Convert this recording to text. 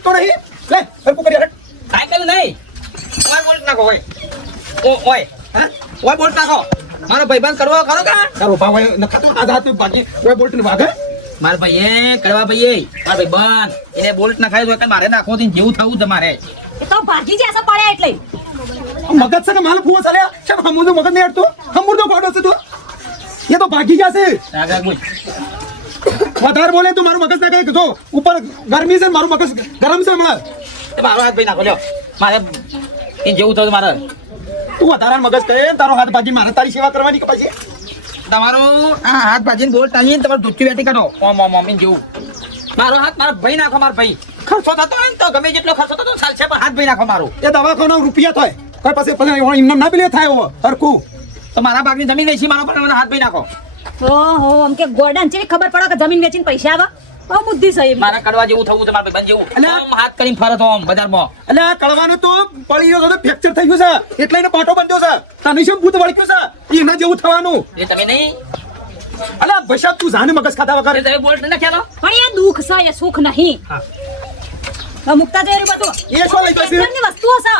તો નહીં લે હરકુ કરી હટ સાયકલ નહીં ઓય બોલ્ટ નાખો ઓય ઓય હા ઓય બોલ્ટ નાખો મારો ભાઈબંધ કરવો ખરો કા તારો ભાવ નખાતો આધાત બાકી ઓય બોલ્ટ ને વાગે મારા ભાઈએ કરવા ભાઈએ મારા ભાઈબંધ એને બોલ્ટ નખાય તો મારે નાખો થી જેવું થવું તમારે એ તો ભાગી જશે પડ્યા એટલે મગજ છે કે માલ ફૂવો ચાલ્યા છે હમું મગજ નહીં હટતો હમું તો પાડો છે તો એ તો ભાગી જશે આગળ બોલ વધારે બોલે તું મારું મગજ ના કહે જો ઉપર ગરમી છે મારું મગજ ગરમ છે હમણાં મારો હાથ ભાઈ નાખો લ્યો મારે એ જેવું થયું મારે તું વધારે મગજ કહે તારો હાથ ભાગી મારે તારી સેવા કરવાની કે પછી તમારો આ હાથ ભાજીને બોલ ટાંગીને તમારે ધૂચી બેઠી કાઢો ઓમ ઓમ ઓમ જેવું મારો હાથ મારા ભાઈ નાખો મારા ભાઈ ખર્ચો થતો હોય ને તો ગમે જેટલો ખર્ચો થતો ચાલશે પણ હાથ ભાઈ નાખો મારું એ દવાખાનો રૂપિયા થાય કોઈ પાસે પછી ઇન્નામ ના પેલે થાય હવે હરકું તો મારા ભાગની જમીન વેચી મારો પણ હાથ ભાઈ નાખો ઓહો આમ કે ગોડાન છે ખબર પડે કે જમીન વેચીને પૈસા આવે બહુ બુદ્ધિ છે મારા કડવા જેવું થવું છે મારા ભાઈ જેવું આમ હાથ કરીને ફરતો આમ બજારમાં એટલે આ કળવાનો તો પડી ગયો તો ફ્રેક્ચર થઈ ગયું છે એટલે એને પાટો બંધ્યો છે તને શું ભૂત વળગ્યું છે એના જેવું થવાનું એ તમે નહીં અલે ભૈસા તું જાને મગજ ખાતા વગર તમે બોલ્ટ નાખ્યા પણ એ દુઃખ છે એ સુખ નહીં મુકતા જઈ બધું એ શું લઈ જશે ટેન્શનની વસ્તુઓ છે